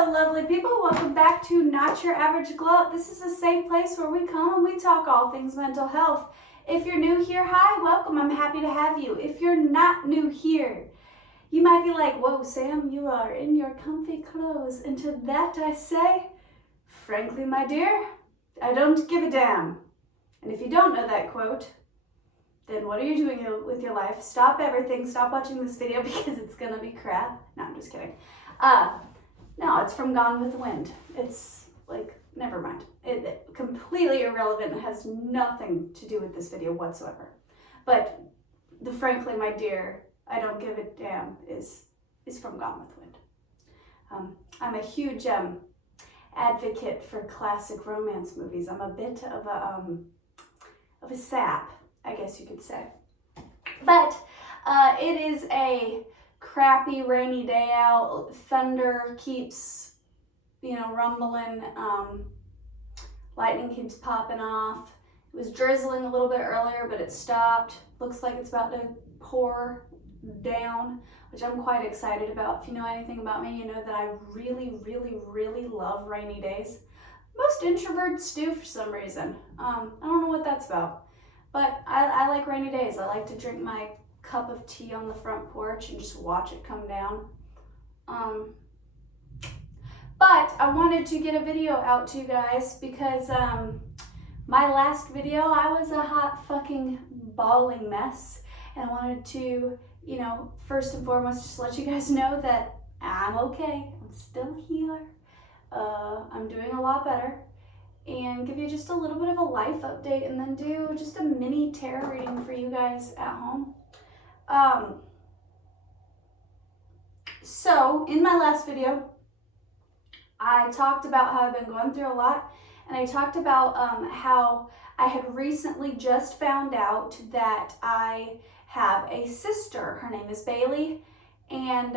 Hello, lovely people. Welcome back to Not Your Average Glow Up. This is a safe place where we come and we talk all things mental health. If you're new here, hi, welcome. I'm happy to have you. If you're not new here, you might be like, whoa, Sam, you are in your comfy clothes. And to that I say, frankly, my dear, I don't give a damn. And if you don't know that quote, then what are you doing with your life? Stop everything. Stop watching this video because it's going to be crap. No, I'm just kidding. No, it's from Gone with the Wind. It's like, never mind. It completely irrelevant. It has nothing to do with this video whatsoever. But the frankly, my dear, I don't give a damn is from Gone with the Wind. I'm a huge advocate for classic romance movies. I'm a bit of a sap, I guess you could say. But it is a crappy rainy day out. Thunder keeps, rumbling. Lightning keeps popping off. It was drizzling a little bit earlier, but it stopped. Looks like it's about to pour down, which I'm quite excited about. If you know anything about me, you know that I really, really, really love rainy days. Most introverts do for some reason. I don't know what that's about, but I like rainy days. I like to drink my cup of tea on the front porch and just watch it come down. But I wanted to get a video out to you guys because my last video, I was a hot fucking bawling mess. And I wanted to, first and foremost, just let you guys know that I'm okay. I'm still here. I'm doing a lot better. And give you just a little bit of a life update and then do just a mini tarot reading for you guys at home. So in my last video, I talked about how I've been going through a lot, and I talked about how I had recently just found out that I have a sister. Her name is Bailey, and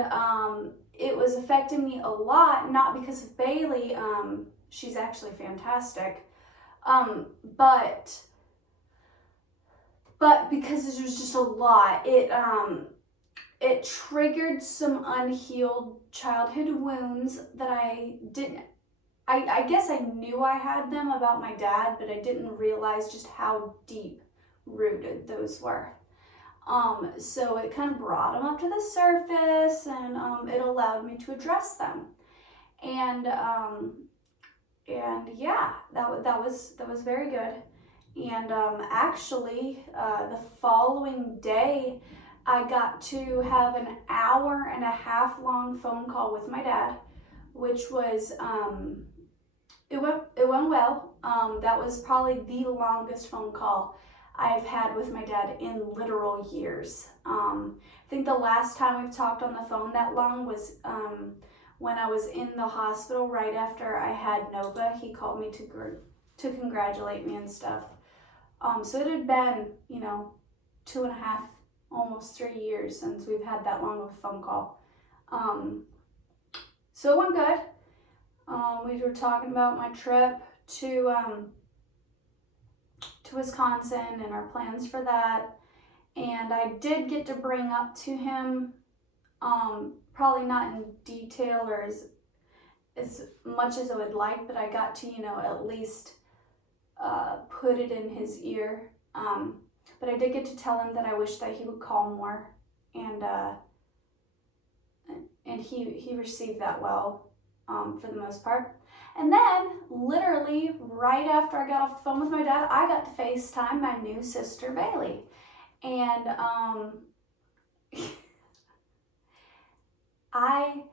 it was affecting me a lot, not because of Bailey. She's actually fantastic, but because there was just a lot. It triggered some unhealed childhood wounds that I guess I knew I had them about my dad, but I didn't realize just how deep rooted those were. So it kind of brought them up to the surface, and it allowed me to address them. And yeah, that was very good. And actually, the following day, I got to have an 1.5-hour long phone call with my dad, which was, it went well. That was probably the longest phone call I've had with my dad in literal years. I think the last time we've talked on the phone that long was when I was in the hospital right after I had Nova. He called me to congratulate me and stuff. So it had been, 2.5, almost 3 years since we've had that long of a phone call. So it went good. We were talking about my trip to Wisconsin and our plans for that. And I did get to bring up to him, probably not in detail or as much as I would like, but I got to, at least put it in his ear. But I did get to tell him that I wish that he would call more, and he received that well, for the most part. And then, literally, right after I got off the phone with my dad, I got to FaceTime my new sister, Bailey. And I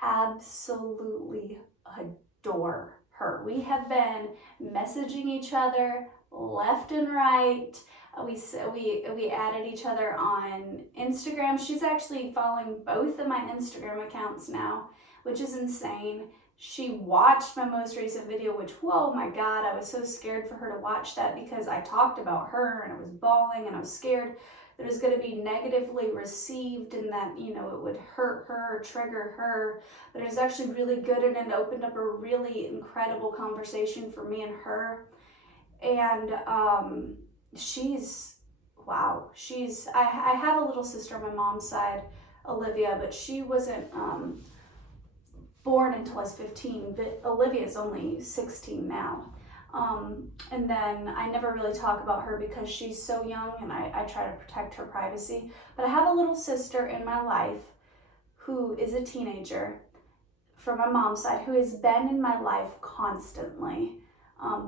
absolutely adore her. We have been messaging each other left and right. We added each other on Instagram. She's actually following both of my Instagram accounts now, which is insane. She watched my most recent video, which, whoa, my God, I was so scared for her to watch that because I talked about her and I was bawling and I was scared that it was going to be negatively received and that, it would hurt her or trigger her. But it was actually really good, and it opened up a really incredible conversation for me and her. And wow. I have a little sister on my mom's side, Olivia, but she wasn't born until I was 15, but Olivia's only 16 now. And then I never really talk about her because she's so young, and I try to protect her privacy. But I have a little sister in my life who is a teenager from my mom's side, who has been in my life constantly.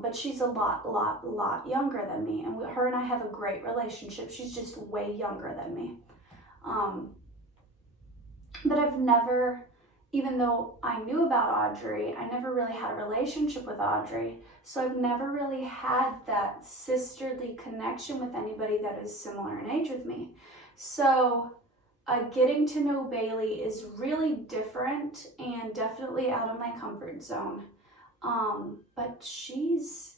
But she's a lot younger than me, and her and I have a great relationship. She's just way younger than me. But I've never, even though I knew about Audrey, I never really had a relationship with Audrey. So I've never really had that sisterly connection with anybody that is similar in age with me. So getting to know Bailey is really different and definitely out of my comfort zone. But she's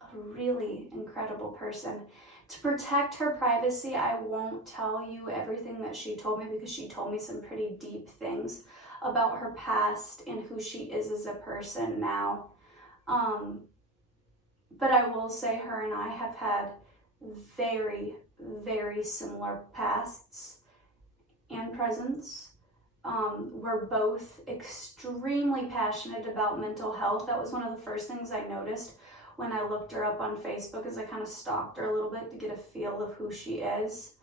a really incredible person. To protect her privacy, I won't tell you everything that she told me, because she told me some pretty deep things about her past and who she is as a person now. But I will say her and I have had very, very similar pasts and presents. We're both extremely passionate about mental health. That was one of the first things I noticed when I looked her up on Facebook, as I kind of stalked her a little bit to get a feel of who she is.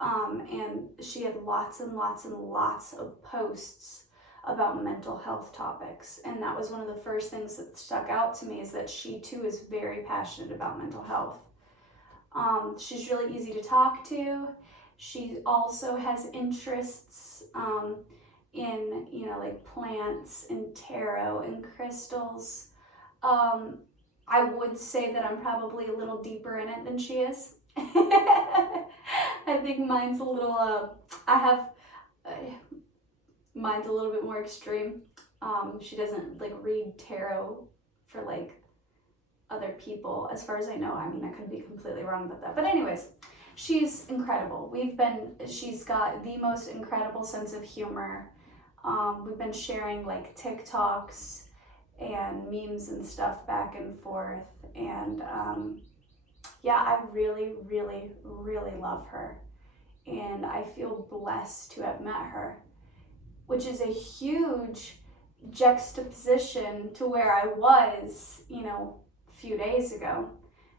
And she had lots and lots of posts about mental health topics. And that was one of the first things that stuck out to me, is that she too is very passionate about mental health. She's really easy to talk to. She also has interests in, like plants and tarot and crystals. I would say that I'm probably a little deeper in it than she is. I think mine's a little, mine's a little bit more extreme. She doesn't like read tarot for like other people, as far as I know. I mean, I could be completely wrong about that. But anyways, she's incredible. She's got the most incredible sense of humor. We've been sharing like TikToks and memes and stuff back and forth. And yeah, I really, really, really love her. And I feel blessed to have met her, which is a huge juxtaposition to where I was, a few days ago.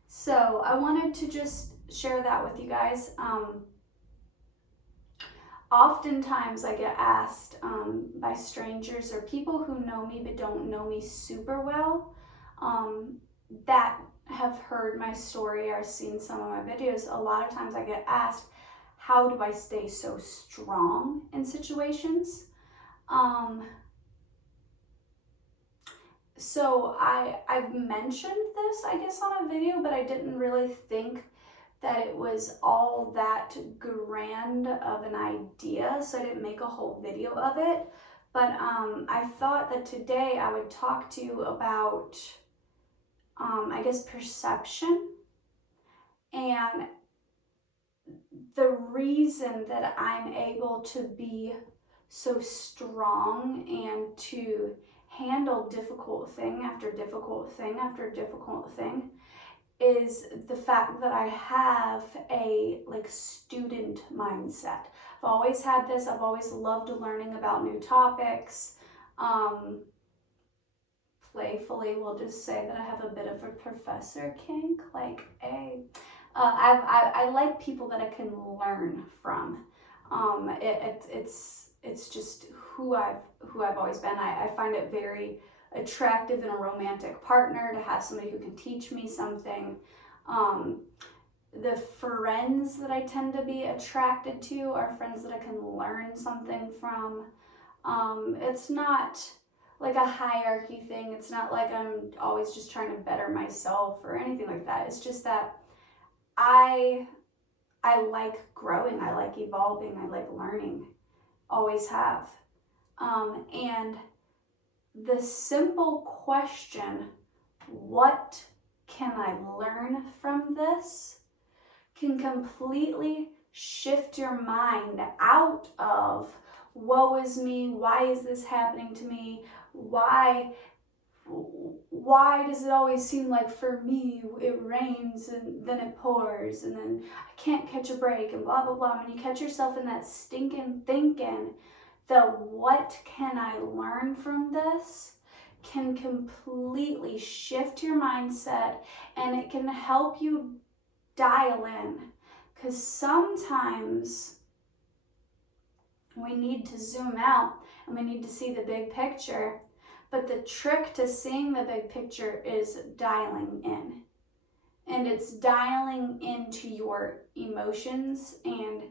So I wanted to just share that with you guys. Oftentimes I get asked by strangers or people who know me but don't know me super well, that have heard my story or seen some of my videos. A lot of times I get asked, how do I stay so strong in situations? So I've mentioned this, I guess, on a video, but I didn't really think that it was all that grand of an idea, so I didn't make a whole video of it. But I thought that today I would talk to you about, I guess, perception, and the reason that I'm able to be so strong and to handle difficult thing after difficult thing after difficult thing is the fact that I have a student mindset. I've always had this. I've always loved learning about new topics. Playfully, we'll just say that I have a bit of a professor kink. I like people that I can learn from. It's just who I've always been. I find it very attractive in a romantic partner to have somebody who can teach me something. The friends that I tend to be attracted to are friends that I can learn something from. It's not like a hierarchy thing. It's not like I'm always just trying to better myself or anything like that. It's just that I like growing, I like evolving, I like learning, always have. And the simple question, what can I learn from this, can completely shift your mind out of woe is me, why is this happening to me, why does it always seem like for me it rains and then it pours and then I can't catch a break and blah blah blah. When you catch yourself in that stinking thinking, the what can I learn from this can completely shift your mindset, and it can help you dial in. Because sometimes we need to zoom out and we need to see the big picture. But the trick to seeing the big picture is dialing in. And it's dialing into your emotions and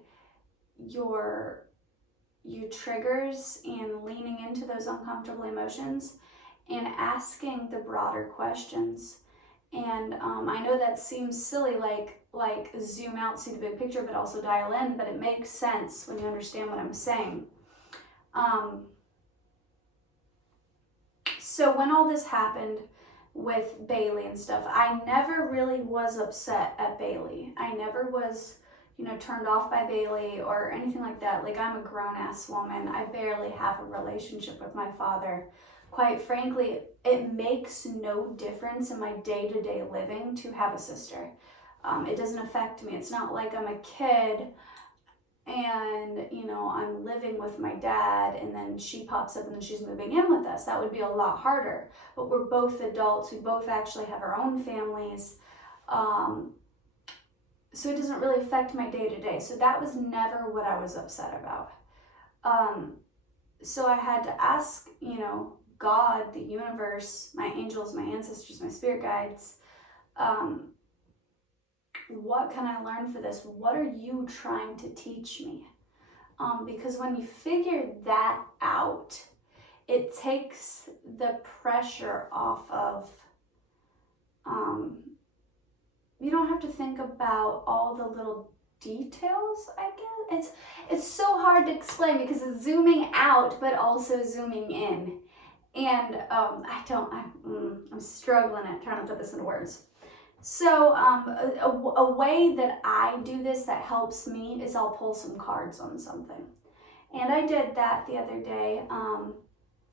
your triggers and leaning into those uncomfortable emotions and asking the broader questions. And I know that seems silly, like zoom out, see the big picture, but also dial in, but it makes sense when you understand what I'm saying. So when all this happened with Bailey and stuff, I never really was upset at Bailey. I never was, turned off by Bailey or anything like that. Like, I'm a grown-ass woman. I barely have a relationship with my father. Quite frankly, it makes no difference in my day-to-day living to have a sister. It doesn't affect me. It's not like I'm a kid and, I'm living with my dad and then she pops up and then she's moving in with us. That would be a lot harder. But we're both adults. We both actually have our own families. So it doesn't really affect my day-to-day. So that was never what I was upset about. So I had to ask, God, the universe, my angels, my ancestors, my spirit guides, what can I learn for this? What are you trying to teach me? Because when you figure that out, it takes the pressure off of, you don't have to think about all the little details, I guess. It's so hard to explain because it's zooming out, but also zooming in. And I'm struggling at trying to put this into words. So a way that I do this that helps me is I'll pull some cards on something. And I did that the other day.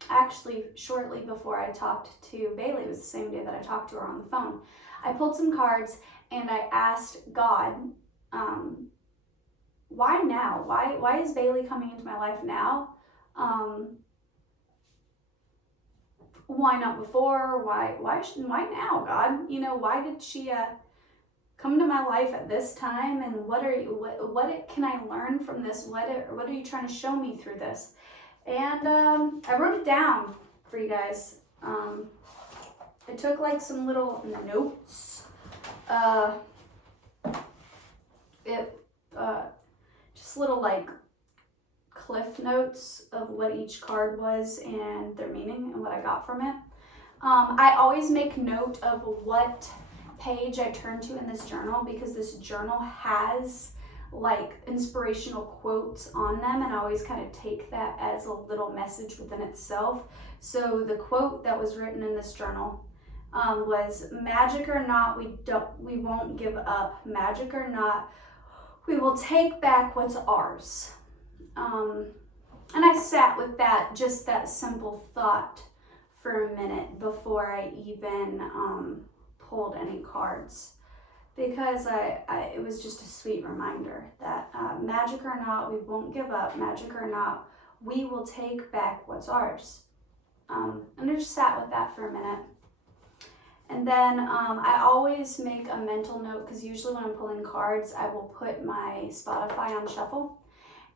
Actually, shortly before I talked to Bailey, it was the same day that I talked to her on the phone. I pulled some cards and I asked God, why now? Why is Bailey coming into my life now? Why not before? Why now, God? Why did she come to my life at this time? And what can I learn from this? What are you trying to show me through this? And I wrote it down for you guys. I took like some little notes. Just little like cliff notes of what each card was and their meaning and what I got from it. I always make note of what page I turn to in this journal because this journal has like inspirational quotes on them, and I always kind of take that as a little message within itself. So the quote that was written in this journal was, magic or not, we won't give up. Magic or not, we will take back what's ours. And I sat with that, just that simple thought for a minute before I even pulled any cards, because it was just a sweet reminder that magic or not, we won't give up. Magic or not, we will take back what's ours. And I just sat with that for a minute. And then I always make a mental note, because usually when I'm pulling cards, I will put my Spotify on shuffle.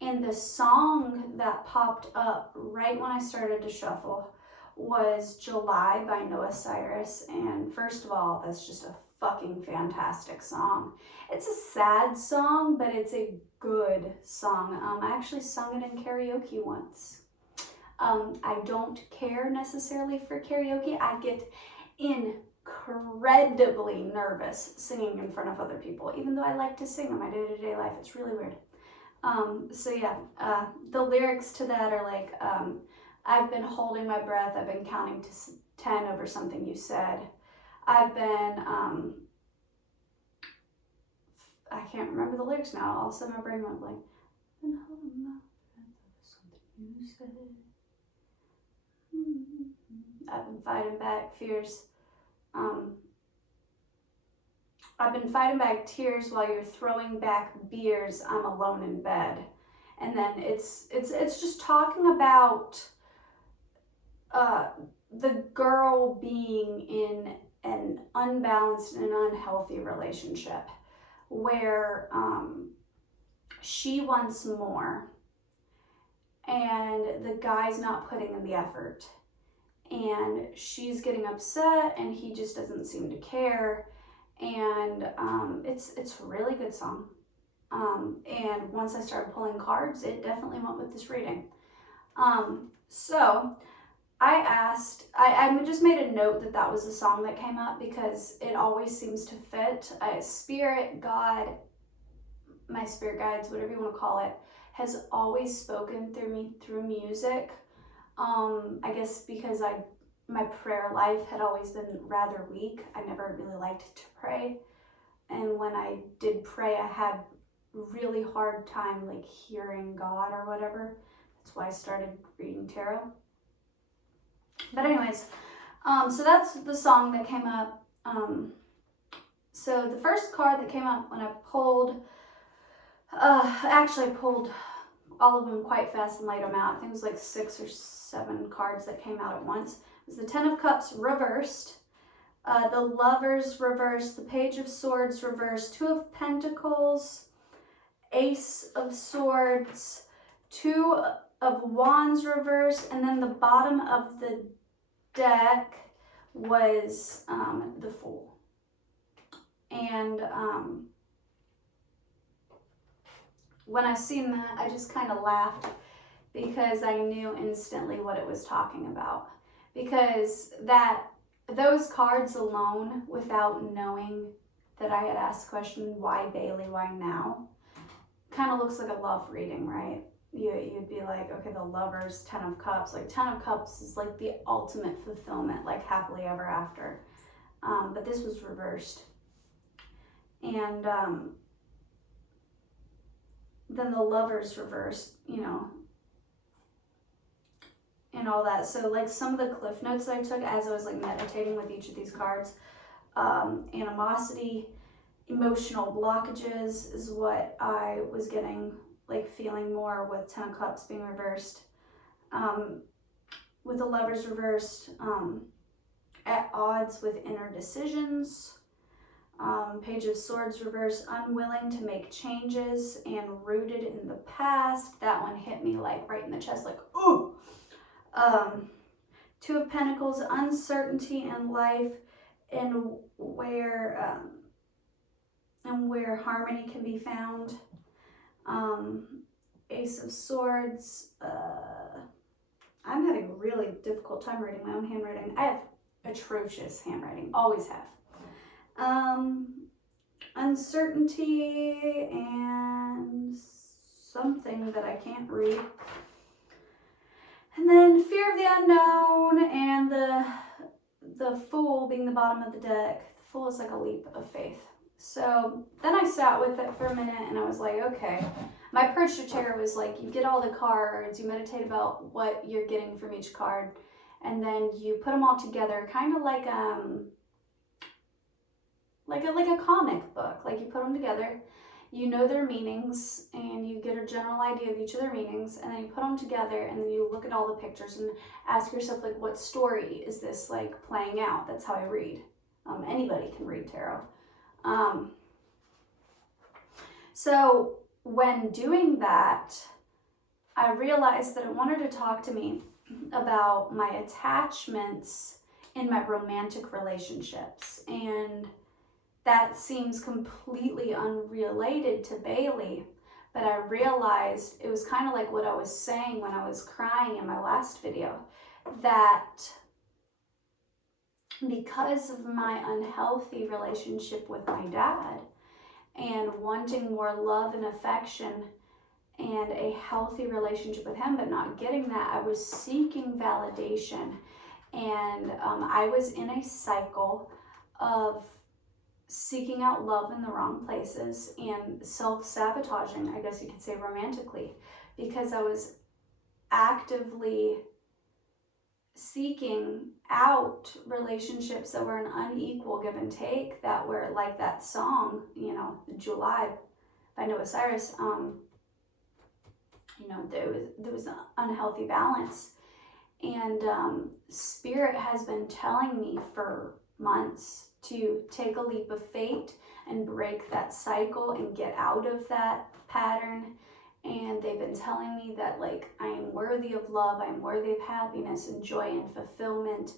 And the song that popped up right when I started to shuffle was July by Noah Cyrus. And first of all, that's just a fucking fantastic song. It's a sad song, but it's a good song. I actually sung it in karaoke once. I don't care necessarily for karaoke. I get incredibly nervous singing in front of other people, even though I like to sing in my day-to-day life. It's really weird. So yeah, the lyrics to that are like, I've been holding my breath, I've been counting to 10 over something you said. I've been, I can't remember the lyrics now, all of a sudden my brain went blank. I've been holding my breath over something you said. I've been fighting back fears. I've been fighting back tears while you're throwing back beers. I'm alone in bed. And then it's just talking about the girl being in an unbalanced and unhealthy relationship where she wants more and the guy's not putting in the effort, and she's getting upset and he just doesn't seem to care. And it's a really good song. And once I started pulling cards, it definitely went with this reading. So I just made a note that that was the song that came up because it always seems to fit. Spirit, God, my spirit guides, whatever you want to call it, has always spoken through me through music. I guess because my prayer life had always been rather weak. I never really liked to pray. And when I did pray, I had really hard time like hearing God or whatever. That's why I started reading tarot. But anyways, so that's the song that came up. So the first card that came up when I pulled, actually I pulled all of them quite fast and laid them out. I think it was like 6 or 7 cards that came out at once. It was the 10 of Cups reversed, the Lovers reversed, the Page of Swords reversed, 2 of Pentacles, Ace of Swords, 2 of Wands reversed, and then the bottom of the deck was the Fool. And when I seen that, I just kind of laughed because I knew instantly what it was talking about. Because those cards alone, without knowing that I had asked the question, why Bailey, why now, kind of looks like a love reading, right? You'd be like, okay, the Lovers, 10 of Cups. Like 10 of Cups is like the ultimate fulfillment, like happily ever after. But this was reversed. And then the Lovers reversed, you know, and all that. So like some of the cliff notes that I took as I was like meditating with each of these cards, animosity, emotional blockages is what I was getting, like feeling more with 10 of Cups being reversed. With the Lovers reversed, at odds with inner decisions. Page of Swords reversed, unwilling to make changes and rooted in the past. That one hit me like right in the chest, like, ooh. 2 of Pentacles, uncertainty in life and where harmony can be found. Ace of Swords. I'm having a really difficult time reading my own handwriting. I have atrocious handwriting, always have. Uncertainty and something that I can't read. And then fear of the unknown and the Fool being the bottom of the deck. The Fool is like a leap of faith. So then I sat with it for a minute and I was like, okay. My approach to tarot was like, you get all the cards, you meditate about what you're getting from each card, and then you put them all together, kind of like a comic book. Like you put them together, you know their meanings, and you get a general idea of each of their meanings, and then you put them together, and then you look at all the pictures and ask yourself, like, what story is this like playing out? That's how I read. Anybody can read tarot. So when doing that, I realized that it wanted to talk to me about my attachments in my romantic relationships, and that seems completely unrelated to Bailey, but I realized it was kind of like what I was saying when I was crying in my last video, that because of my unhealthy relationship with my dad and wanting more love and affection and a healthy relationship with him, but not getting that, I was seeking validation, and I was in a cycle of seeking out love in the wrong places and self-sabotaging, I guess you could say, romantically, because I was actively seeking out relationships that were an unequal give and take, that were like that song, you know, July by Noah Cyrus, there was an unhealthy balance. And Spirit has been telling me for months to take a leap of faith and break that cycle and get out of that pattern. And they've been telling me that, like, I am worthy of love, I'm worthy of happiness and joy and fulfillment,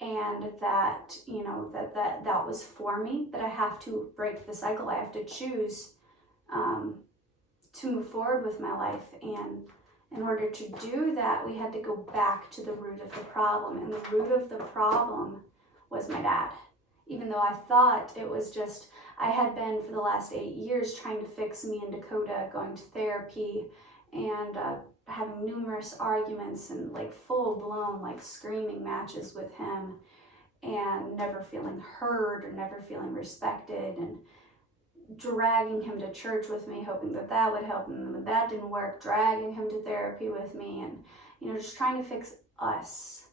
and that, that was for me, that I have to break the cycle. I have to choose to move forward with my life. And in order to do that, we had to go back to the root of the problem. And the root of the problem was my dad. Even though I thought it was just, I had been for the last 8 years trying to fix me and Dakota, going to therapy and having numerous arguments and like full blown like screaming matches with him, and never feeling heard or never feeling respected, and dragging him to church with me, hoping that that would help him. And when that didn't work, dragging him to therapy with me, and just trying to fix us.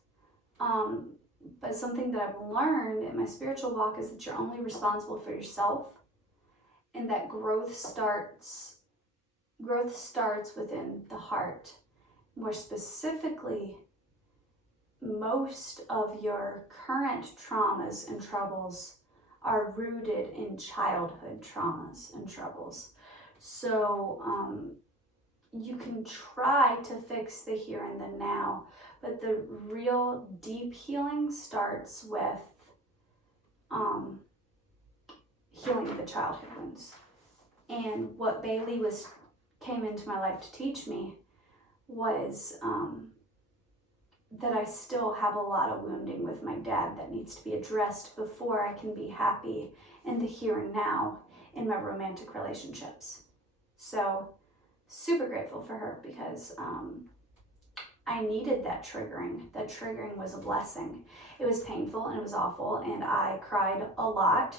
But something that I've learned in my spiritual walk is that you're only responsible for yourself, and that growth starts within the heart. More specifically, most of your current traumas and troubles are rooted in childhood traumas and troubles. So you can try to fix the here and the now, but the real deep healing starts with healing the childhood wounds. And what Bailey came into my life to teach me was that I still have a lot of wounding with my dad that needs to be addressed before I can be happy in the here and now in my romantic relationships. So super grateful for her, because I needed that triggering. That triggering was a blessing. It was painful and it was awful, and I cried a lot.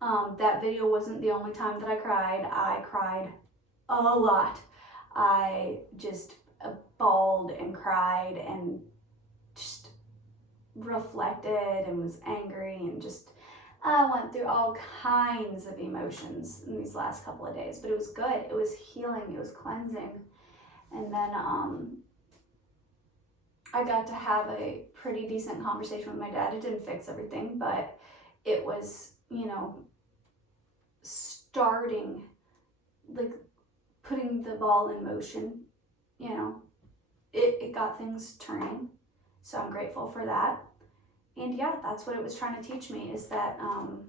That video wasn't the only time that I cried. I cried a lot. I just bawled and cried and just reflected and was angry, and just I went through all kinds of emotions in these last couple of days, but it was good. It was healing. It was cleansing. And then I got to have a pretty decent conversation with my dad. It didn't fix everything, but it was, starting, like putting the ball in motion. It got things turning. So I'm grateful for that. And yeah, that's what it was trying to teach me, is that I'm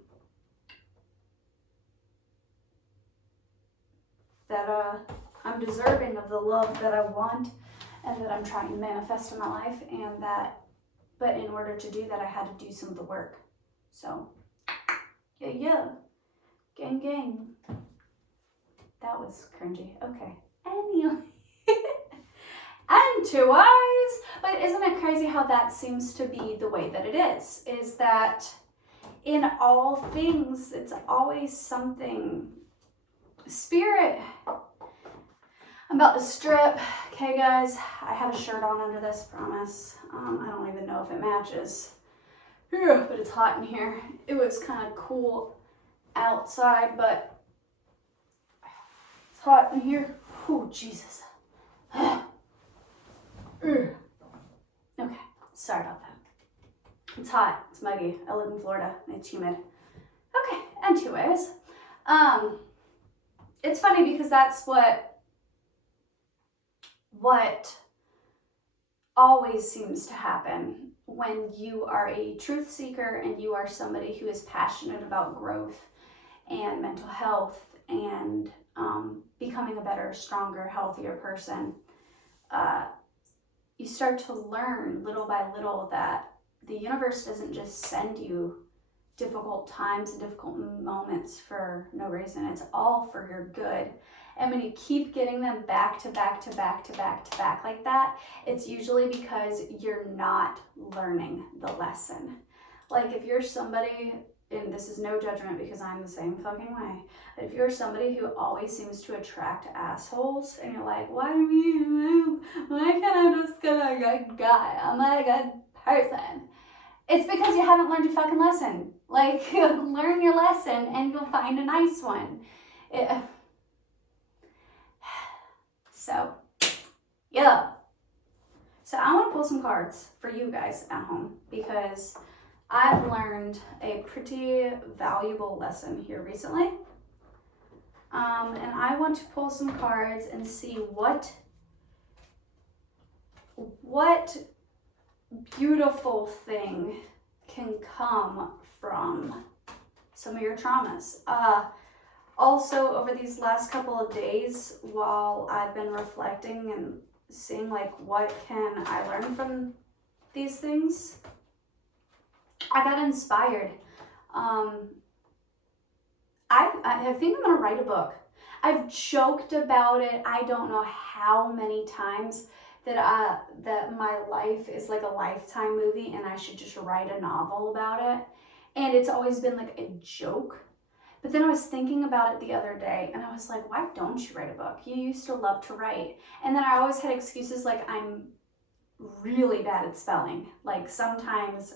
deserving of the love that I want and that I'm trying to manifest in my life, and but in order to do that, I had to do some of the work. So yeah, gang gang. That was cringy. Okay. Anyway. And two eyes. But isn't it crazy how that seems to be the way that it is that in all things, it's always something. Spirit. I'm about to strip. Okay, guys, I have a shirt on under this, promise. I don't even know if it matches. But it's hot in here. It was kind of cool outside, but it's hot in here. Oh, Jesus. Okay, sorry about that. It's hot, it's muggy. I live in Florida, and it's humid. Okay, anyways, it's funny because that's what always seems to happen when you are a truth seeker and you are somebody who is passionate about growth and mental health and becoming a better, stronger, healthier person. You start to learn little by little that the universe doesn't just send you difficult times and difficult moments for no reason. It's all for your good. And when you keep getting them back to back to back to back to back like that, it's usually because you're not learning the lesson. Like if you're somebody, and this is no judgment because I'm the same fucking way, but if you're somebody who always seems to attract assholes and you're like, why can't I just get a good guy? I'm a good person. It's because you haven't learned your fucking lesson. Like, learn your lesson and you'll find a nice one. So, Yeah. So I want to pull some cards for you guys at home because I've learned a pretty valuable lesson here recently. And I want to pull some cards and see what beautiful thing can come from some of your traumas. Also, over these last couple of days, while I've been reflecting and seeing like what can I learn from these things, I got inspired. I think I'm gonna write a book. I've joked about it. I don't know how many times that my life is like a Lifetime movie and I should just write a novel about it. And it's always been like a joke. But then I was thinking about it the other day and I was like, why don't you write a book? You used to love to write. And then I always had excuses like I'm really bad at spelling. Like sometimes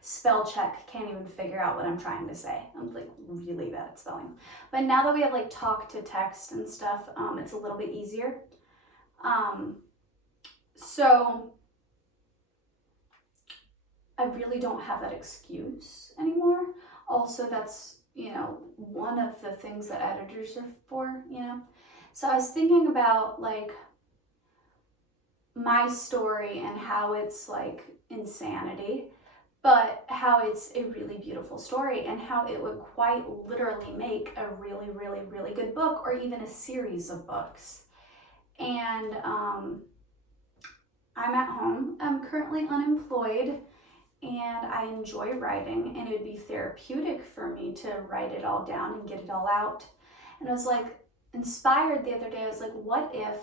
spell check can't even figure out what I'm trying to say. I'm like really bad at spelling. But now that we have like talk to text and stuff, it's a little bit easier. So I really don't have that excuse anymore. Also, that's, you know, one of the things that editors are for, you know. So I was thinking about like my story and how it's like insanity, but how it's a really beautiful story and how it would quite literally make a really, really, really good book or even a series of books. And I'm at home. I'm currently unemployed and I enjoy writing, and it would be therapeutic for me to write it all down and get it all out. And I was like inspired the other day. I was like, what if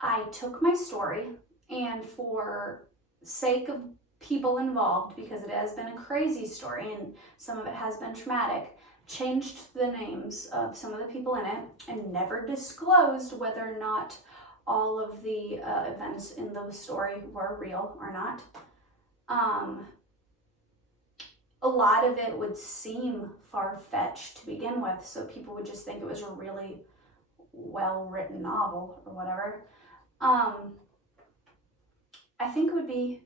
I took my story and for sake of people involved, because it has been a crazy story and some of it has been traumatic, changed the names of some of the people in it and never disclosed whether or not all of the events in the story were real or not. A lot of it would seem far-fetched to begin with, so people would just think it was a really well-written novel or whatever. I think it'd be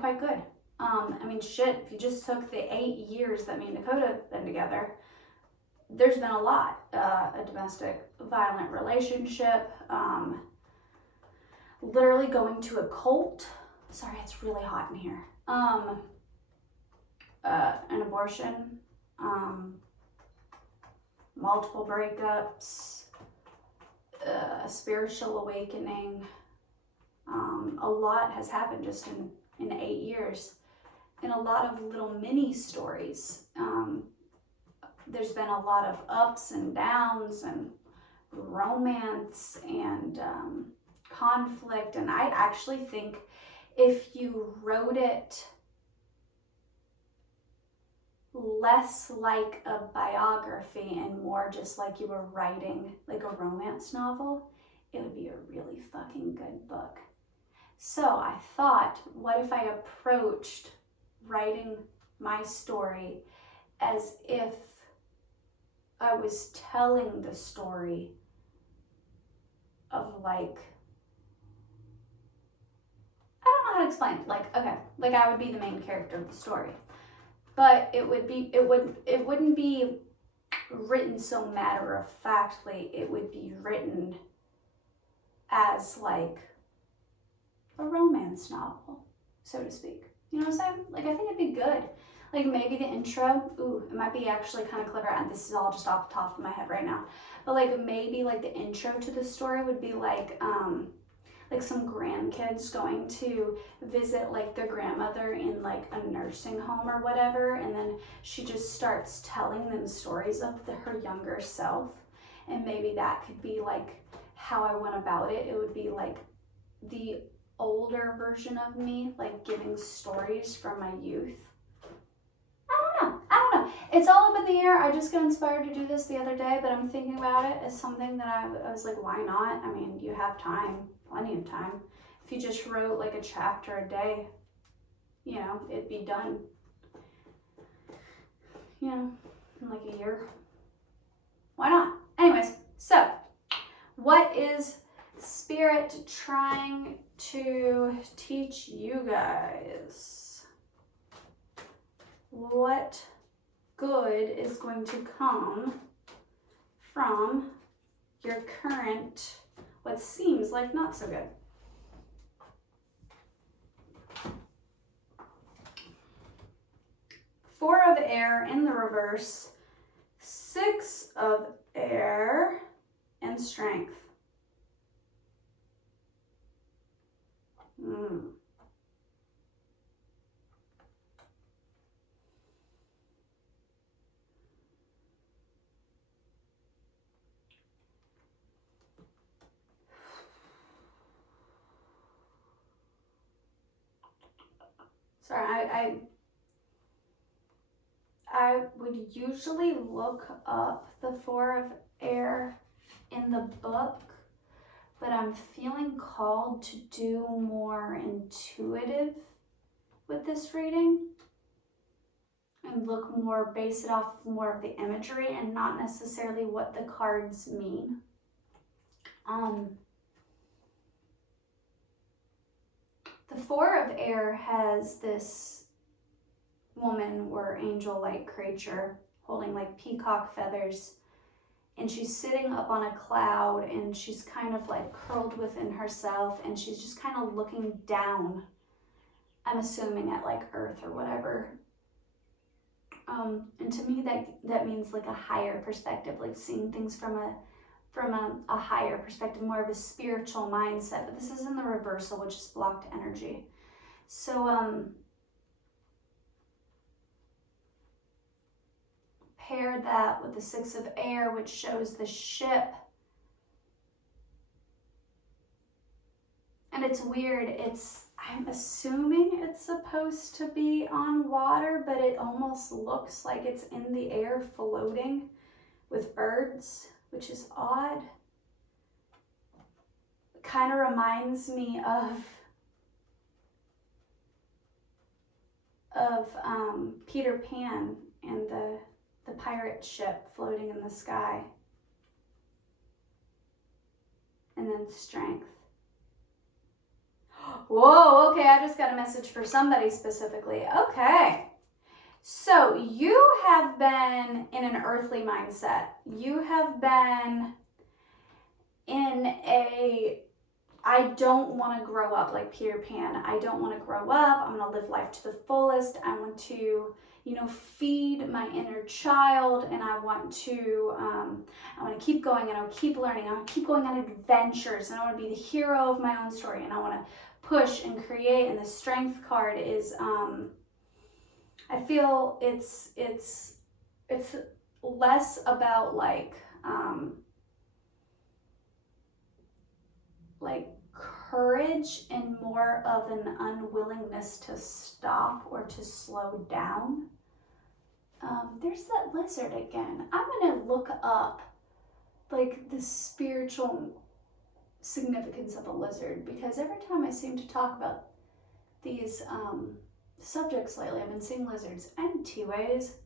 quite good. I mean, shit, if you just took the 8 years that me and Dakota have been together, there's been a lot. A domestic violent relationship, literally going to a cult. Sorry, it's really hot in here. An abortion, multiple breakups, a spiritual awakening. A lot has happened just in 8 years, and a lot of little mini stories. There's been a lot of ups and downs and romance and conflict, and I actually think if you wrote it less like a biography and more just like you were writing like a romance novel, it would be a really fucking good book. So I thought, what if I approached writing my story as if I was telling the story of like, I don't know how to explain it. Like, okay, like I would be the main character of the story. But it wouldn't be written so matter-of-factly. It would be written as like a romance novel, so to speak. You know what I'm saying? Like, I think it'd be good. Like maybe the intro, it might be actually kind of clever, and this is all just off the top of my head right now. But like maybe like the intro to the story would be like some grandkids going to visit like their grandmother in like a nursing home or whatever, and then she just starts telling them stories of her younger self, and maybe that could be like how I went about it. It would be like the older version of me, like giving stories from my youth. I don't know. It's all up in the air. I just got inspired to do this the other day, but I'm thinking about it as something that I was like, why not? I mean, you have time, plenty of time. If you just wrote like a chapter a day, you know, it'd be done, you know, in like a year. Why not? Anyways, so what is Spirit trying to teach you guys what good is going to come from your current, what seems like not so good. Four of air in the reverse, 6 of air, and strength. Sorry, I would usually look up the 4 of air in the book, but I'm feeling called to do more intuitive with this reading and look more, base it off more of the imagery and not necessarily what the cards mean. The 4 of air has this woman or angel-like creature holding like peacock feathers, and she's sitting up on a cloud, and she's kind of like curled within herself, and she's just kind of looking down, I'm assuming at like earth or whatever. And to me that means like a higher perspective, like seeing things from a higher perspective, more of a spiritual mindset. But this is in the reversal, which is blocked energy. So pair that with the 6 of air, which shows the ship. And it's weird, I'm assuming it's supposed to be on water, but it almost looks like it's in the air floating with birds, which is odd. It kind of reminds me of Peter Pan and the pirate ship floating in the sky. And then strength. Whoa, okay, I just got a message for somebody specifically. Okay. So you have been in an earthly mindset. You have been in I don't want to grow up like Peter Pan. I don't want to grow up. I'm going to live life to the fullest. I want to, feed my inner child, and I want to keep going, and I want to keep learning. I want to keep going on adventures, and I want to be the hero of my own story, and I want to push and create. And the strength card is, I feel it's less about like courage and more of an unwillingness to stop or to slow down. There's that lizard again. I'm gonna look up like the spiritual significance of a lizard, because every time I seem to talk about these subjects lately, I've been seeing lizards. And T-Ways.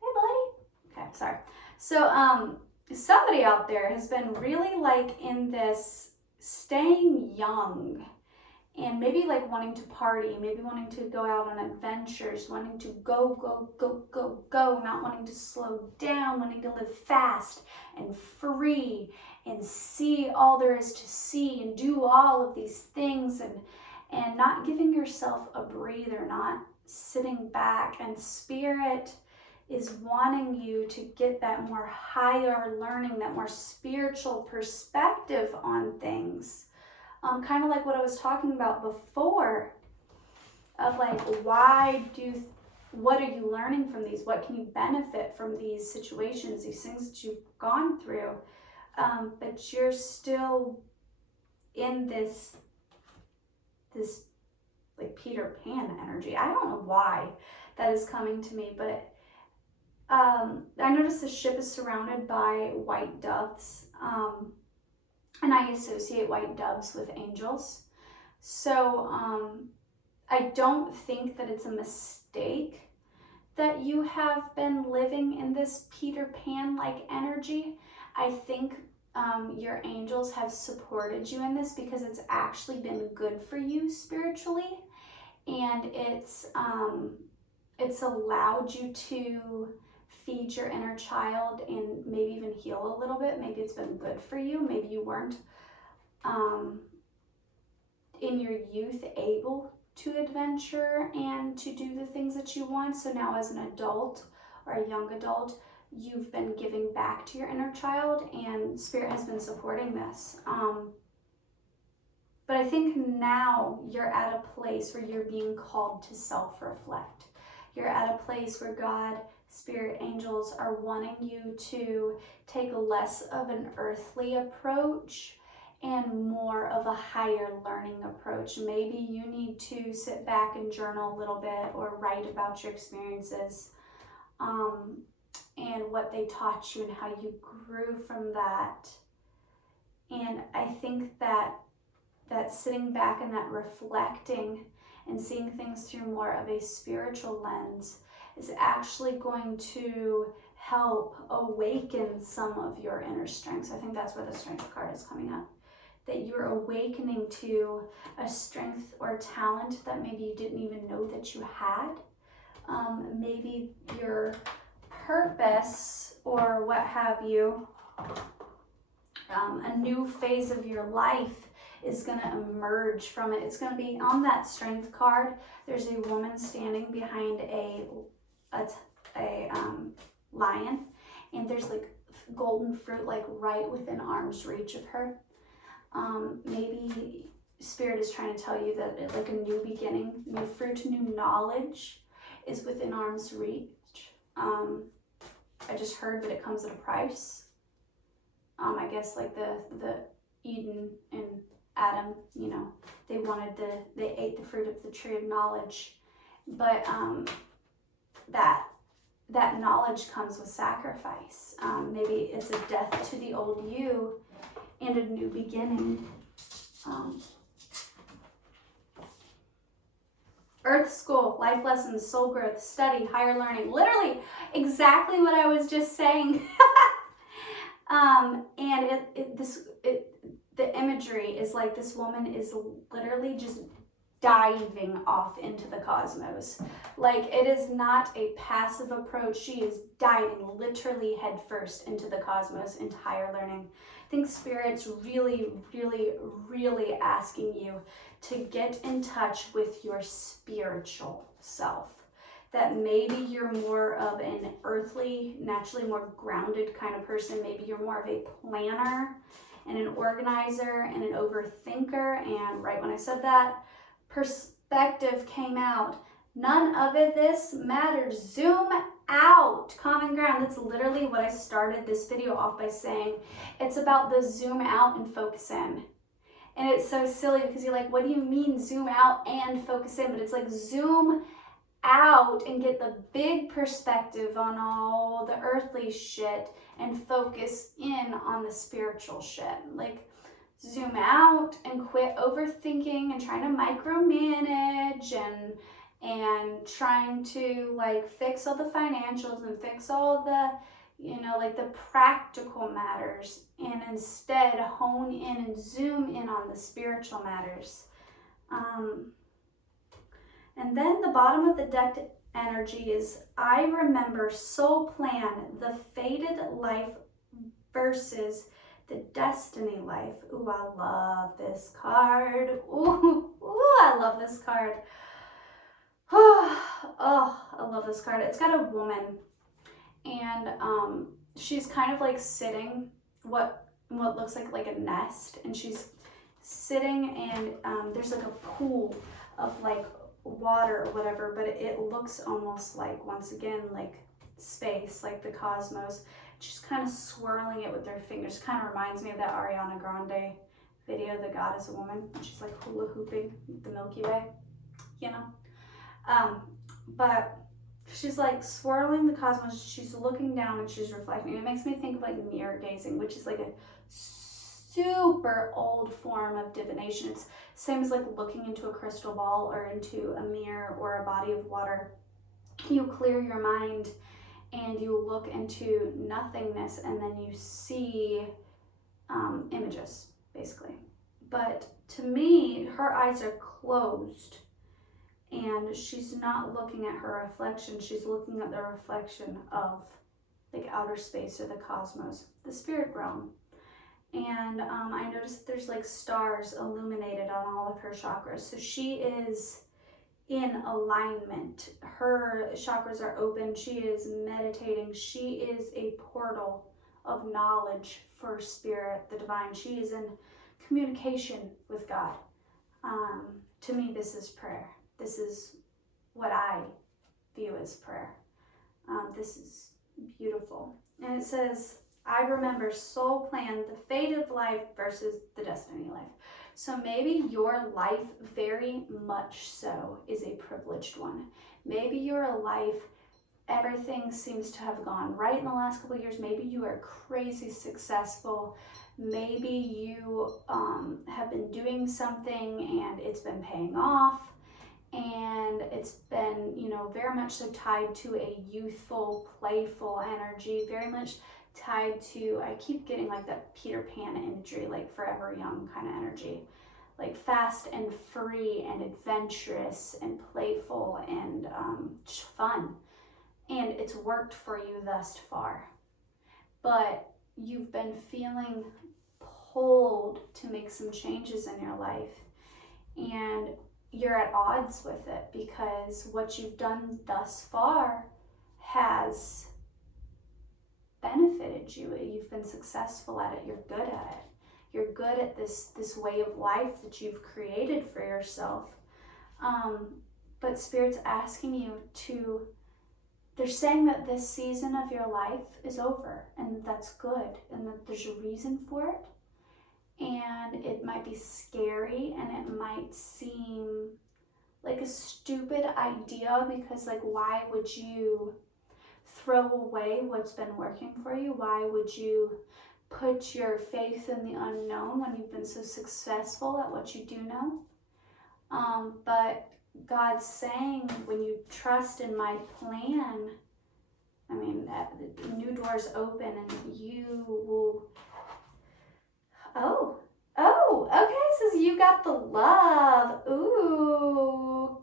Hey buddy. Okay, sorry. So somebody out there has been really like in this staying young, and maybe like wanting to party, maybe wanting to go out on adventures, wanting to go, not wanting to slow down, wanting to live fast and free and see all there is to see and do all of these things, and not giving yourself a breather, not sitting back. And Spirit is wanting you to get that more higher learning, that more spiritual perspective on things. Kind of like what I was talking about before, of like, what are you learning from these? What can you benefit from these situations, these things that you've gone through? But you're still in this like Peter Pan energy. I don't know why that is coming to me, but I noticed the ship is surrounded by white doves, and I associate white doves with angels. So I don't think that it's a mistake that you have been living in this Peter Pan-like energy. I think your angels have supported you in this because it's actually been good for you spiritually, and it's allowed you to feed your inner child and maybe even heal a little bit. Maybe it's been good for you. Maybe you weren't in your youth able to adventure and to do the things that you want. So now as an adult or a young adult, you've been giving back to your inner child, and Spirit has been supporting this. But I think now you're at a place where you're being called to self-reflect. You're at a place where God, Spirit, angels are wanting you to take less of an earthly approach and more of a higher learning approach. Maybe you need to sit back and journal a little bit or write about your experiences and what they taught you and how you grew from that. And I think that sitting back and that reflecting and seeing things through more of a spiritual lens is actually going to help awaken some of your inner strengths. I think that's where the strength card is coming up. That you're awakening to a strength or talent that maybe you didn't even know that you had. Maybe your purpose or what have you, a new phase of your life is going to emerge from it. It's going to be on that strength card. There's a woman standing behind a lion, and there's like golden fruit like right within arm's reach of her. Maybe Spirit is trying to tell you that like a new beginning, new fruit, new knowledge is within arm's reach. I just heard that it comes at a price. I guess like the Eden and Adam, you know, they ate the fruit of the tree of knowledge, but that knowledge comes with sacrifice. Maybe it's a death to the old you and a new beginning. Earth school, life lessons, soul growth, study, higher learning. Literally exactly what I was just saying. And the imagery is like this woman is literally just diving off into the cosmos. Like it is not a passive approach. She is diving literally headfirst into the cosmos, into higher learning. I think Spirit's really, really, really asking you to get in touch with your spiritual self. That maybe you're more of an earthly, naturally more grounded kind of person. Maybe you're more of a planner and an organizer and an overthinker. And right when I said that, perspective came out. None of this matters. Zoom out. Common ground. That's literally what I started this video off by saying. It's about the zoom out and focus in. And it's so silly because you're like, what do you mean zoom out and focus in? But it's like zoom out and get the big perspective on all the earthly shit and focus in on the spiritual shit. Like zoom out and quit overthinking and trying to micromanage and trying to like fix all the financials and fix all the, you know, like the practical matters, and instead hone in and zoom in on the spiritual matters. And then the bottom of the deck energy is, I remember soul plan, the fated life versus the destiny life. Ooh, I love this card. Ooh, I love this card. Oh, I love this card. It's got a woman, and she's kind of like sitting what looks like a nest, and she's sitting, and there's like a pool of like water or whatever, but it looks almost like, once again, like space, like the cosmos. She's kind of swirling it with her fingers. Kind of reminds me of that Ariana Grande video, The God is a Woman. She's like hula hooping the Milky Way, you know? But she's like swirling the cosmos. She's looking down and she's reflecting. It makes me think of like mirror gazing, which is like a super old form of divination. It's same as like looking into a crystal ball or into a mirror or a body of water. You clear your mind and you look into nothingness, and then you see images, basically. But to me, her eyes are closed and she's not looking at her reflection. She's looking at the reflection of like outer space or the cosmos, the spirit realm. And I noticed there's like stars illuminated on all of her chakras. So she is in alignment. Her chakras are open. She is meditating. She is a portal of knowledge for spirit, the divine. She is in communication with God. To me, this is prayer. This is what I view as prayer. This is beautiful. And it says, I remember soul plan, the fate of life versus the destiny life. So maybe your life very much so is a privileged one. Maybe your life, everything seems to have gone right in the last couple of years. Maybe you are crazy successful. Maybe you have been doing something and it's been paying off. And it's been, very much so tied to a youthful, playful energy, very much tied to, I keep getting like that Peter Pan imagery, like forever young kind of energy, like fast and free and adventurous and playful and fun. And it's worked for you thus far. But you've been feeling pulled to make some changes in your life. And you're at odds with it because what you've done thus far has benefited you. You've been successful at it. You're good at it. You're good at this way of life that you've created for yourself. But Spirit's asking you to, they're saying that this season of your life is over, and that's good, and that there's a reason for it. And it might be scary and it might seem like a stupid idea because like, why would you throw away what's been working for you? Why would you put your faith in the unknown when you've been so successful at what you do know? But God's saying when you trust in my plan, new doors open and you will... Oh, okay, says you got the love. Ooh,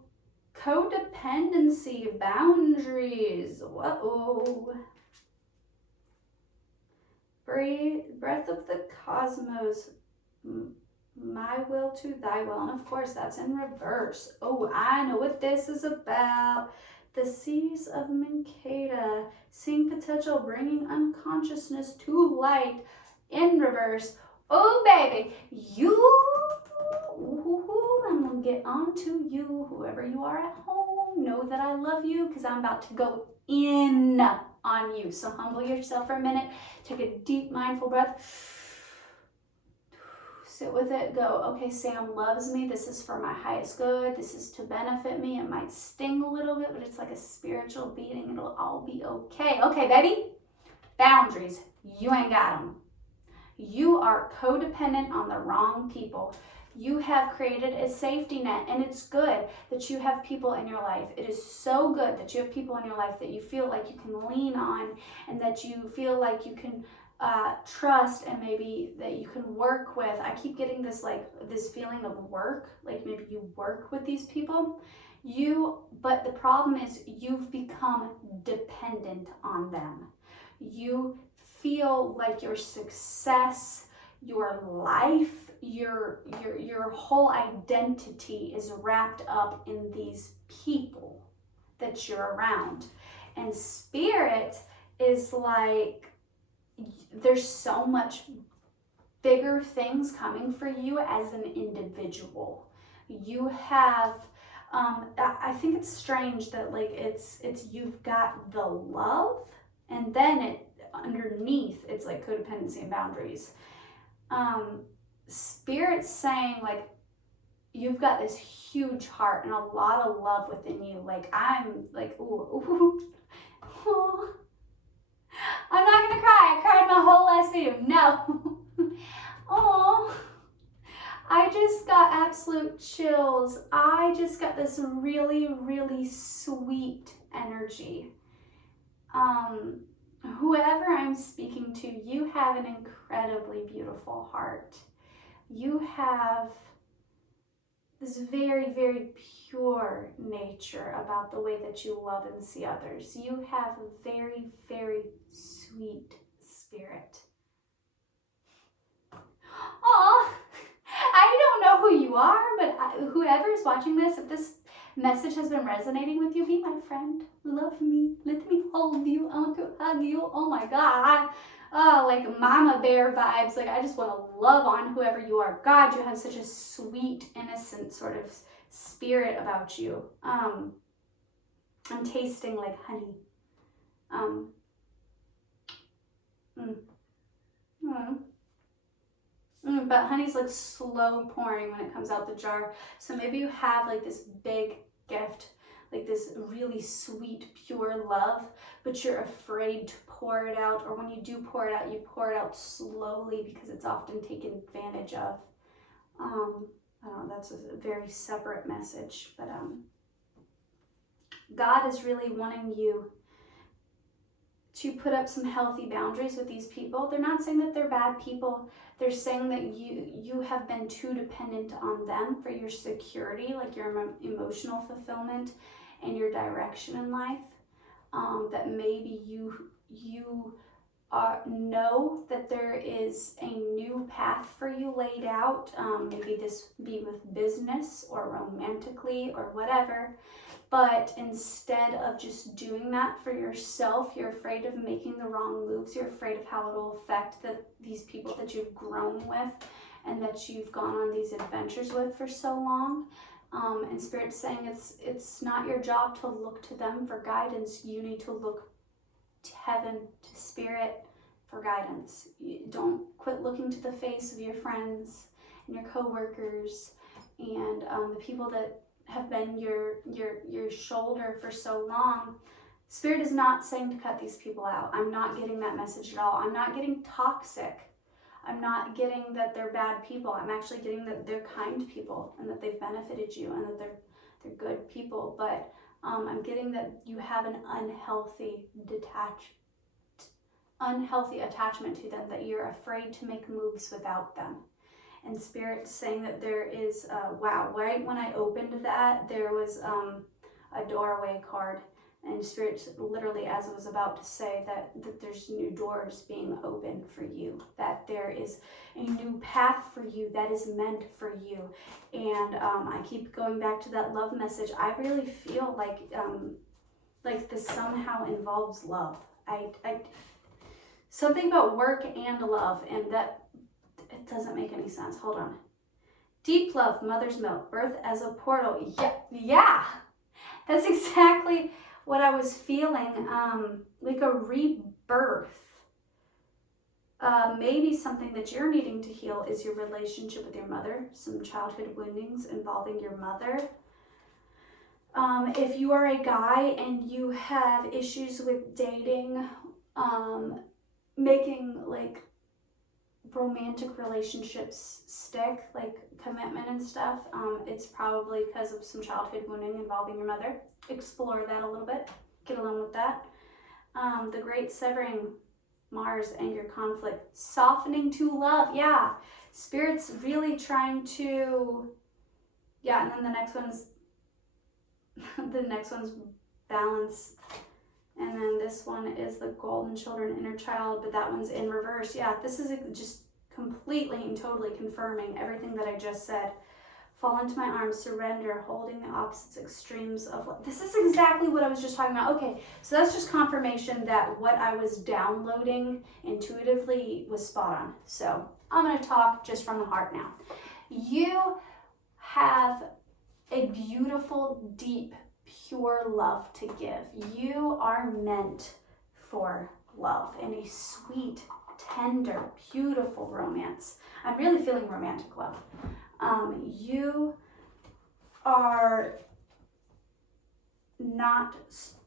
codependency, boundaries. Whoa. Breath of the cosmos. My will to thy will. And of course, that's in reverse. Oh, I know what this is about. The seas of Mankato. Seeing potential, bringing unconsciousness to light in reverse. Oh, baby, I'm going to get on to you. Whoever you are at home, know that I love you because I'm about to go in on you. So humble yourself for a minute. Take a deep, mindful breath. Sit with it. Go, okay, Sam loves me. This is for my highest good. This is to benefit me. It might sting a little bit, but it's like a spiritual beating. It'll all be okay. Okay, baby. Boundaries. You ain't got them. You are codependent on the wrong people. You have created a safety net, and it's good that you have people in your life. It is so good that you have people in your life that you feel like you can lean on and that you feel like you can trust and maybe that you can work with. I keep getting this feeling of work, like maybe you work with these people. But the problem is you've become dependent on them. You feel like your success, your life, your whole identity is wrapped up in these people that you're around. And Spirit is like, there's so much bigger things coming for you as an individual. You have, I think it's strange that like it's you've got the love, and then underneath it's like codependency and boundaries. Spirit's saying like you've got this huge heart and a lot of love within you. Like I'm like, ooh. I'm not gonna cry. I cried my whole last video. No. Oh, I just got absolute chills. I just got this really, really sweet energy. whoever I'm speaking to, you have an incredibly beautiful heart. You have this very, very pure nature about the way that you love and see others. You have a very, very sweet spirit. Aw, I don't know who you are, but whoever is watching this, if this message has been resonating with you, be my friend. Love me. Let me hold you. I want to hug you. Oh my God. Like mama bear vibes. Like I just want to love on whoever you are. God, you have such a sweet, innocent sort of spirit about you. I'm tasting like honey. But honey's like slow pouring when it comes out the jar. So maybe you have like this big gift, like this really sweet, pure love, but you're afraid to pour it out. Or when you do pour it out, you pour it out slowly because it's often taken advantage of. I don't know, that's a very separate message, but God is really wanting you to put up some healthy boundaries with these people. They're not saying that they're bad people. They're saying that you have been too dependent on them for your security, like your emotional fulfillment and your direction in life. That maybe you know that there is a new path for you laid out. Maybe this be with business or romantically or whatever. But instead of just doing that for yourself, you're afraid of making the wrong moves. You're afraid of how it will affect these people that you've grown with and that you've gone on these adventures with for so long. And Spirit's saying it's not your job to look to them for guidance. You need to look to heaven, to Spirit for guidance. You don't quit looking to the face of your friends and your coworkers and the people that have been your shoulder for so long. Spirit is not saying to cut these people out. I'm not getting that message at all. I'm not getting toxic. I'm not getting that they're bad people. I'm actually getting that they're kind people and that they've benefited you and that they're good people. But I'm getting that you have an unhealthy attachment to them, that you're afraid to make moves without them. And Spirit's saying that there is, wow, right when I opened that, there was a doorway card. And Spirit, literally, as I was about to say, that there's new doors being opened for you, that there is a new path for you that is meant for you. And I keep going back to that love message. I really feel like this somehow involves love. Something about work and love, and that it doesn't make any sense. Hold on. Deep love, mother's milk, birth as a portal. Yeah. That's exactly what I was feeling, like a rebirth. Maybe something that you're needing to heal is your relationship with your mother, some childhood woundings involving your mother. If you are a guy and you have issues with dating, making like romantic relationships stick, like commitment and stuff, it's probably because of some childhood wounding involving your mother. Explore that a little bit, get along with that. The great severing, Mars, anger, conflict, softening to love. Yeah, Spirit's really trying to, and then the next one's balance. And then this one is the golden children, inner child, but that one's in reverse. Yeah, this is just completely and totally confirming everything that I just said. Fall into my arms, surrender, holding the opposite extremes of life. This is exactly what I was just talking about. Okay, so that's just confirmation that what I was downloading intuitively was spot on. So I'm going to talk just from the heart now. You have a beautiful, deep, pure love to give. You are meant for love and a sweet, tender, beautiful romance. I'm really feeling romantic love. You are not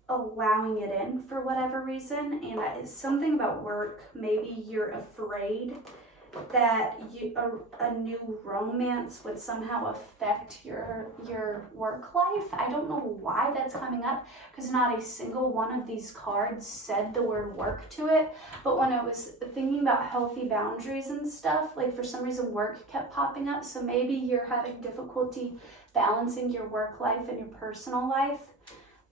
allowing it in for whatever reason, and it's something about work. Maybe you're afraid that a new romance would somehow affect your work life. I don't know why that's coming up, because not a single one of these cards said the word work to it. But when I was thinking about healthy boundaries and stuff, like for some reason work kept popping up. So maybe you're having difficulty balancing your work life and your personal life.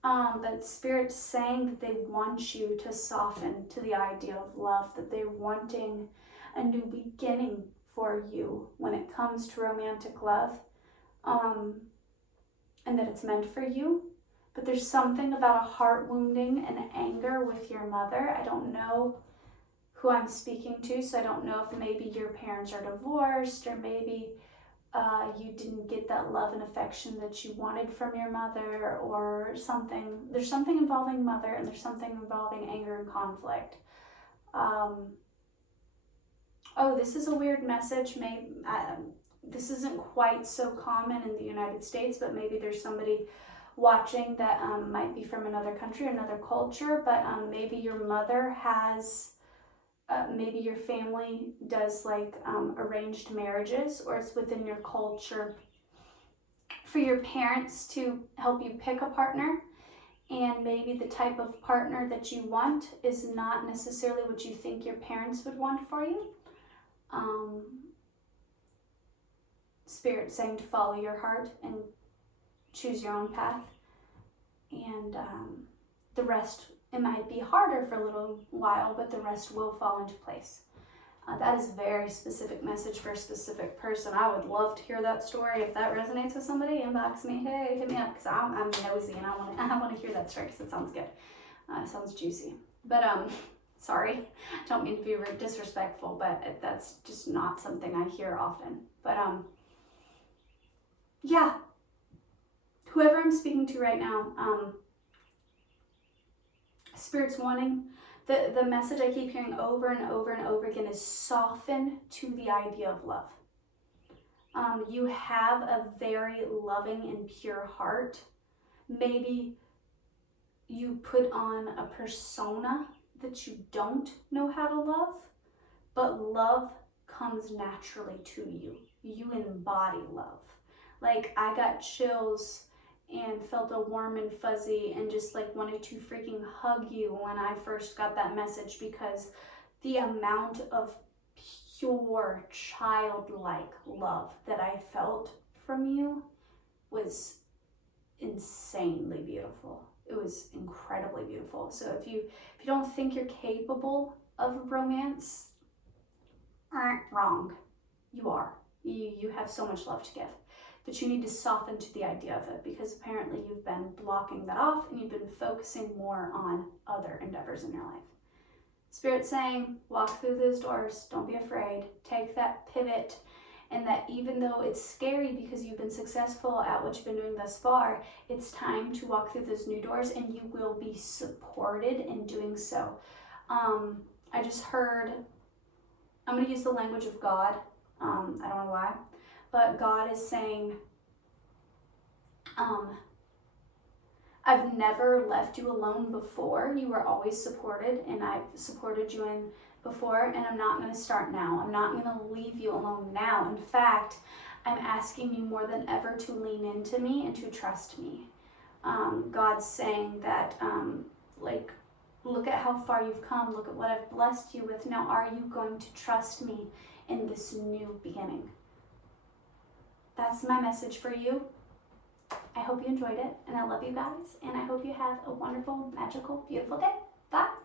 But Spirit's saying that they want you to soften to the idea of love, that they're wanting a new beginning for you when it comes to romantic love, and that it's meant for you. But there's something about a heart wounding and anger with your mother. I don't know who I'm speaking to, so I don't know if maybe your parents are divorced, or maybe you didn't get that love and affection that you wanted from your mother, or something. There's something involving mother, and there's something involving anger and conflict. Oh, this is a weird message. Maybe this isn't quite so common in the United States, but maybe there's somebody watching that might be from another country, another culture, but maybe your mother has, maybe your family does like arranged marriages, or it's within your culture for your parents to help you pick a partner. And maybe the type of partner that you want is not necessarily what you think your parents would want for you. Spirit saying to follow your heart and choose your own path, and the rest, it might be harder for a little while, but the rest will fall into place. That is a very specific message for a specific person. I would love to hear that story. If that resonates with somebody, inbox me. Hey, hit me up, because I'm nosy and I want to hear that story, because it sounds good. It sounds juicy. But sorry, don't mean to be disrespectful, but that's just not something I hear often. But yeah, whoever I'm speaking to right now, Spirit's wanting, the message I keep hearing over and over and over again is soften to the idea of love. You have a very loving and pure heart. Maybe you put on a persona that you don't know how to love, but love comes naturally to you. You embody love. Like, I got chills and felt a warm and fuzzy and just like wanted to freaking hug you when I first got that message, because the amount of pure childlike love that I felt from you was insanely beautiful. It was incredibly beautiful. So if you don't think you're capable of romance, wrong. You are. You have so much love to give. But you need to soften to the idea of it, because apparently you've been blocking that off and you've been focusing more on other endeavors in your life. Spirit's saying, walk through those doors. Don't be afraid. Take that pivot, and that even though it's scary because you've been successful at what you've been doing thus far, it's time to walk through those new doors, and you will be supported in doing so. I just heard, I'm going to use the language of God. I don't know why. But God is saying, I've never left you alone before. You were always supported, and I've supported you in before, and I'm not going to start now. I'm not going to leave you alone now. In fact, I'm asking you more than ever to lean into me and to trust me. God's saying that, like, look at how far you've come. Look at what I've blessed you with. Now, are you going to trust me in this new beginning? That's my message for you. I hope you enjoyed it, and I love you guys, and I hope you have a wonderful, magical, beautiful day. Bye.